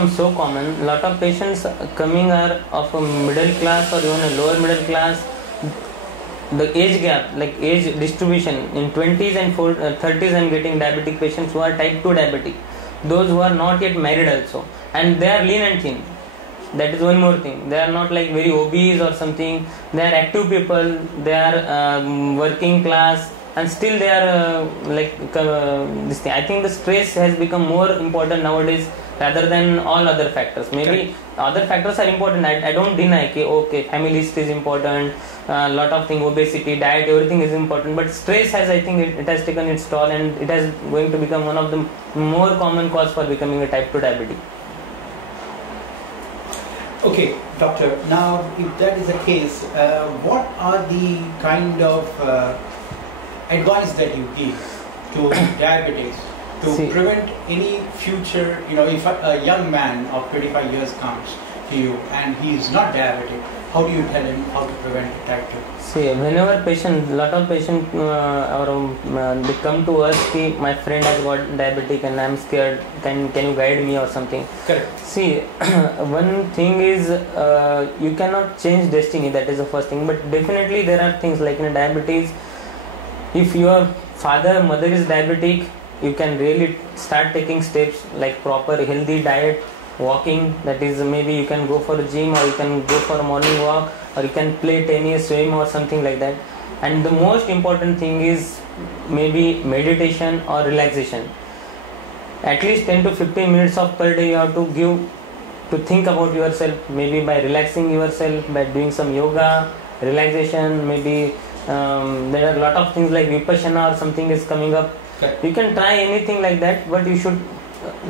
become so common. Lot of patients coming are of a middle class or even a lower middle class. The age gap, like age distribution, in 20s and 30s I'm getting diabetic patients who are type 2 diabetic, those who are not yet married also, and they are lean and thin. That is one more thing. They are not like very obese or something. They are active people, they are working class, and still they are this thing. I think the stress has become more important nowadays rather than all other factors. Maybe other factors are important. I don't deny okay, family history is important, lot of things, obesity, diet, everything is important, but stress has, I think it has taken its toll, and it has going to become one of the more common cause for becoming a type 2 diabetic. Okay, doctor, now if that is the case, what are the kind of advice that you give to diabetics to prevent any future, if a young man of 25 years comes to you and he is not diabetic, how do you tell him how to prevent type 2? See, whenever lot of patients they come to us, my friend has got diabetic and I'm scared, can you guide me or something? Correct. See, one thing is you cannot change destiny, that is the first thing, but definitely there are things like in diabetes, if your mother is diabetic, you can really start taking steps like proper healthy diet, walking, that is maybe you can go for a gym or you can go for a morning walk or you can play tennis, swim or something like that. And the most important thing is maybe meditation or relaxation. At least 10 to 15 minutes of per day you have to give to think about yourself, maybe by relaxing yourself, by doing some yoga, relaxation, maybe there are a lot of things like Vipassana or something is coming up. You can try anything like that, but you should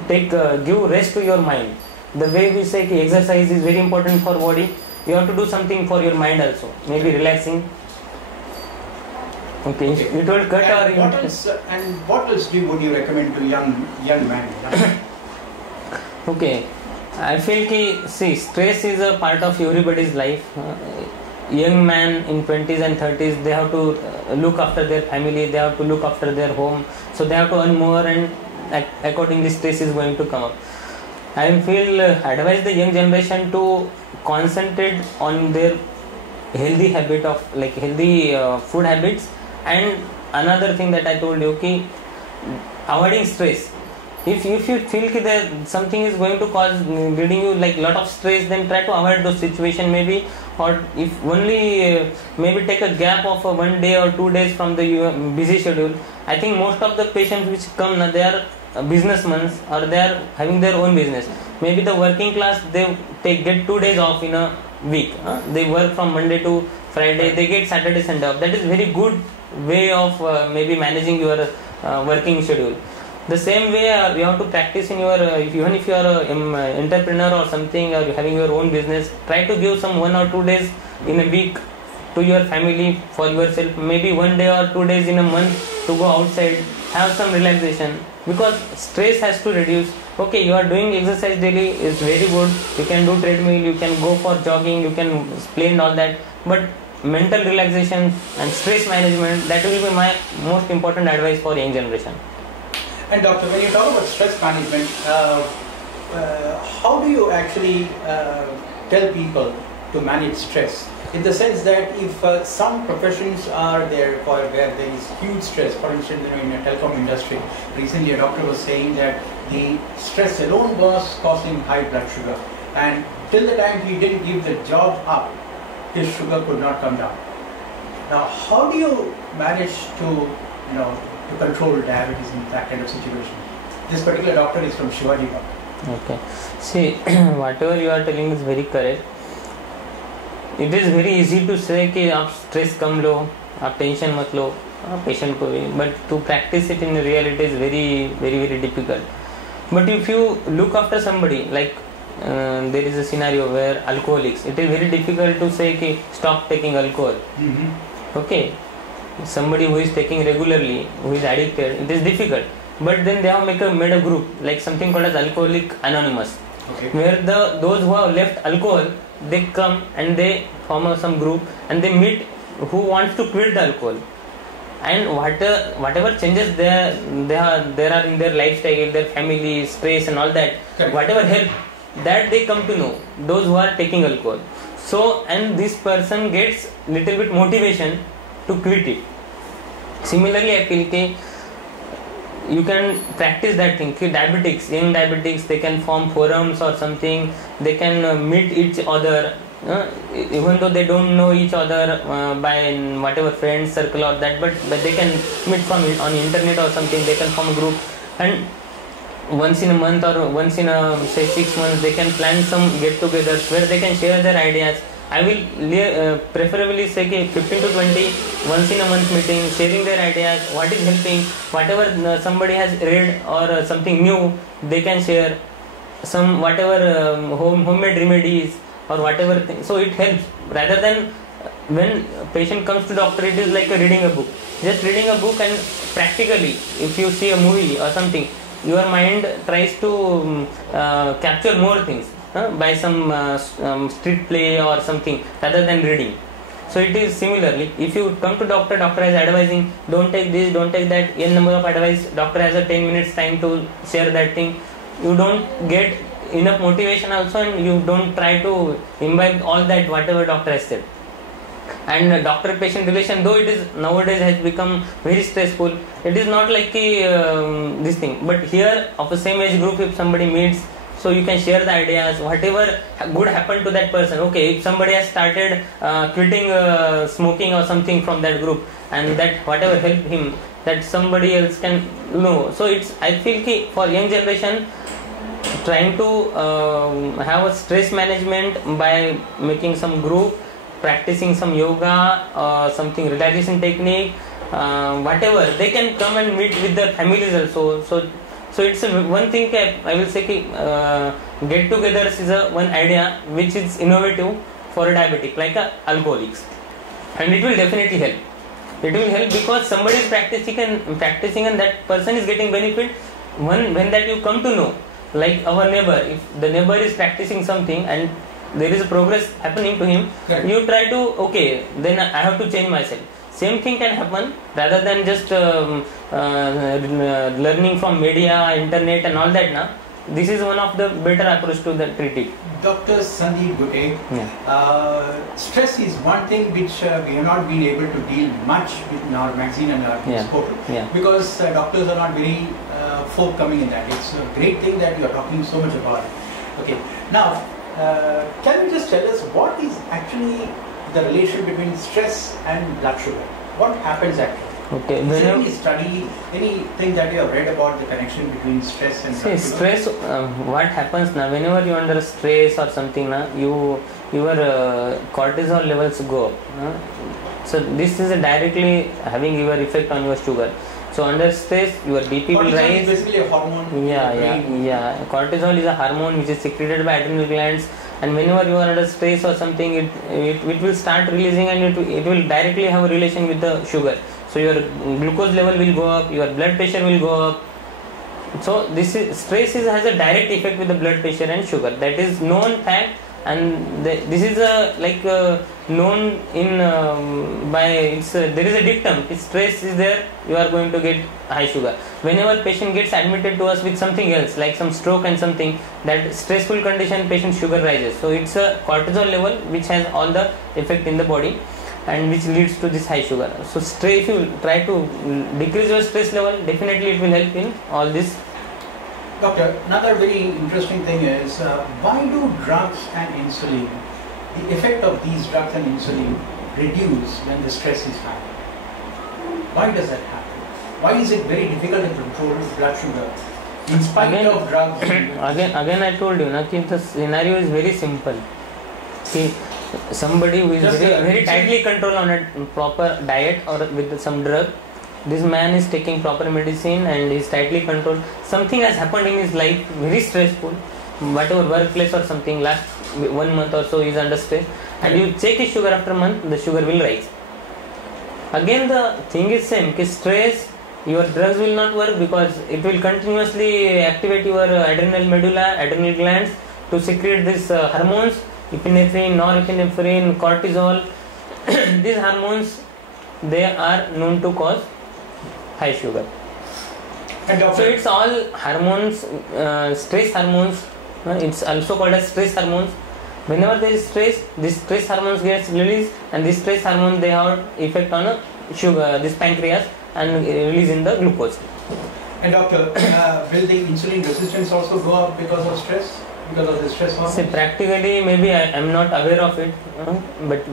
give rest to your mind. The way we say exercise is very important for body, you have to do something for your mind also, maybe relaxing. Okay. You told cut and or what else would you recommend to young men? Okay, I feel stress is a part of everybody's life. Young man in 20s and 30s, they have to look after their family, they have to look after their home, so they have to earn more, and accordingly stress is going to come up. I feel advise the young generation to concentrate on their healthy habit of healthy food habits, and another thing that I told you, avoiding stress. If you feel that something is going to cause getting you lot of stress, then try to avoid those situation maybe, or if only maybe take a gap of 1 day or 2 days from the busy schedule. I think most of the patients which come now, they are businessmen or they are having their own business. Maybe the working class, they get 2 days off in a week. They work from Monday to Friday, they get Saturday, Sunday off. That is very good way of maybe managing your working schedule. The same way you have to practice in your even if you are an entrepreneur or something, or you're having your own business, try to give some 1 or 2 days in a week to your family, for yourself, maybe 1 day or 2 days in a month to go outside, have some relaxation, because stress has to reduce. Okay, you are doing exercise daily, is very good, you can do treadmill, you can go for jogging, you can play and all that, but mental relaxation and stress management, that will be my most important advice for young generation. And doctor, when you talk about stress management, how do you actually tell people to manage stress? In the sense that if some professions are there for where there is huge stress, for instance, in the telecom industry, recently a doctor was saying that the stress alone was causing high blood sugar, and till the time he didn't give the job up, his sugar could not come down. Now, how do you manage to control diabetes in that kind of situation? This particular doctor is from Shivaji Bagh. Okay. See, whatever you are telling is very correct. It is very easy to say कि आप stress कम लो, आप tension मत लो, patient को भी, but to practice it in reality is very, very, very difficult. But if you look after somebody, like there is a scenario where alcoholics, it is very difficult to say कि stop taking alcohol. Mm-hmm. Okay. Somebody who is taking regularly, who is addicted, it is difficult. But then they have made a group, like something called as Alcoholic Anonymous, where those who have left alcohol, they come and they form some group and they meet who wants to quit the alcohol. And whatever changes there are in their lifestyle, their family, stress and all that, whatever help that they come to know, those who are taking alcohol. So, and this person gets little bit motivation to quit it. Similarly, I feel that you can practice that thing. Diabetics, young diabetics, they can form forums or something. They can meet each other, even though they don't know each other by whatever friends circle or that, but they can meet from on internet or something. They can form a group, and once in a month or once in a say 6 months, they can plan some get-togethers where they can share their ideas. I will preferably say 15 to 20 once in a month meeting, sharing their ideas, what is helping, whatever somebody has read or something new, they can share some whatever homemade remedies or whatever thing. So it helps rather than when patient comes to doctor, it is like reading a book. Just reading a book, and practically if you see a movie or something, your mind tries to capture more things by some street play or something rather than reading. So it is similarly, if you come to doctor is advising, don't take this, don't take that, n number of advice, doctor has a 10 minutes time to share that thing, you don't get enough motivation also, and you don't try to imbibe all that whatever doctor has said. And doctor patient relation, though it is nowadays has become very stressful, it is not like this thing, but here of the same age group, if somebody meets, so you can share the ideas, whatever good happened to that person. Okay, if somebody has started quitting smoking or something from that group, and that whatever helped him, that somebody else can know. So it's, I feel for young generation, trying to have a stress management by making some group, practicing some yoga, something relaxation technique, whatever, they can come and meet with their families also. So it's one thing I will say get-togethers is one idea which is innovative for a diabetic like alcoholics, and it will definitely help. It will help because somebody is practicing and that person is getting benefit. When that you come to know, like our neighbor, if the neighbor is practicing something and there is a progress happening to him, right, you try to, okay, then I have to change myself. Same thing can happen rather than just learning from media, internet and all that. This is one of the better approach to treat it. Dr. Sandeep Gute, stress is one thing which we have not been able to deal much with in our magazine and our portal because doctors are not very forthcoming in that. It's a great thing that you are talking so much about it. Okay, now can you just tell us what is actually the relation between stress and blood sugar? What happens actually? Okay, is there any study, anything that you have read about the connection between stress and blood sugar? Stress, what happens now, whenever you are under stress or something, your cortisol levels go up. So this is directly having your effect on your sugar. So under stress, your BP will rise. Cortisol is basically a hormone. Yeah. Cortisol is a hormone which is secreted by adrenal glands, and whenever you are under stress or something, it will start releasing, and it will directly have a relation with the sugar. So your glucose level will go up, your blood pressure will go up. So stress has a direct effect with the blood pressure and sugar. That is known fact, and this is known in there is a dictum. If stress is there, you are going to get high sugar. Whenever patient gets admitted to us with something else like some stroke and something, that stressful condition, patient sugar rises. So it's a cortisol level which has all the effect in the body and which leads to this high sugar. So if you try to decrease your stress level, definitely it will help in all this. Doctor, another very interesting thing is why do drugs and insulin, the effect of these drugs and insulin reduce when the stress is high? Why does that happen? Why is it very difficult to control blood sugar in spite of drugs? Again I told you, the scenario is very simple. See, somebody who is very tightly controlled on a proper diet or with some drug, this man is taking proper medicine and is tightly controlled. Something has happened in his life, very stressful, whatever workplace or something, last 1 month or so he is under stress, and you check his sugar after a month, the sugar will rise. Again the thing is same, stress, your drugs will not work because it will continuously activate your adrenal medulla, adrenal glands to secrete these hormones, epinephrine, norepinephrine, cortisol. These hormones, they are known to cause high sugar. So it's all hormones, stress hormones It's also called as stress hormones. Whenever there is stress, this stress hormones gets released, and this stress hormone they have effect on sugar, this pancreas, and release in the glucose. And doctor, will the insulin resistance also go up because of stress? Because of the stress hormone? See, practically, maybe I am not aware of it, but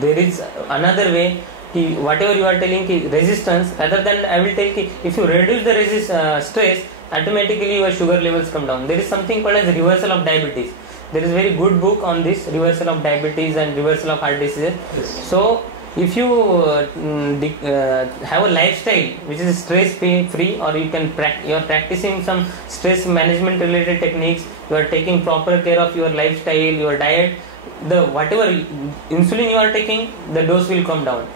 there is another way. Whatever you are telling resistance, rather than I will tell if you reduce the stress, automatically your sugar levels come down. There is something called as reversal of diabetes. There is a very good book on this reversal of diabetes and reversal of heart diseases. Yes. So if you have a lifestyle which is stress free, or you are practicing some stress management related techniques, you are taking proper care of your lifestyle, your diet, the whatever insulin you are taking, the dose will come down.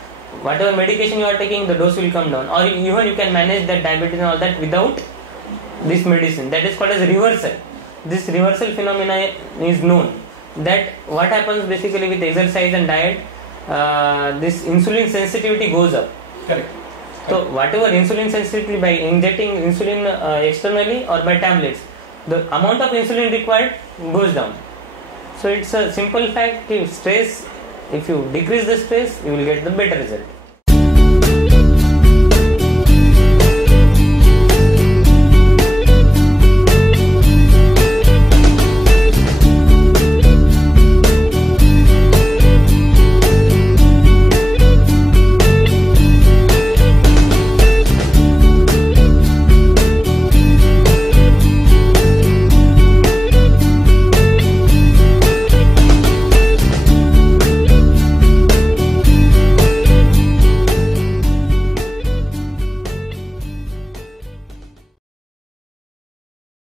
Whatever medication you are taking, the dose will come down, or even you can manage that diabetes and all that without this medicine. That is called as reversal. This reversal phenomena is known. That what happens basically with exercise and diet, this insulin sensitivity goes up. Correct. So whatever insulin sensitivity, by injecting insulin externally or by tablets, the amount of insulin required goes down. So it's a simple fact. If you decrease the stress, you will get the better result.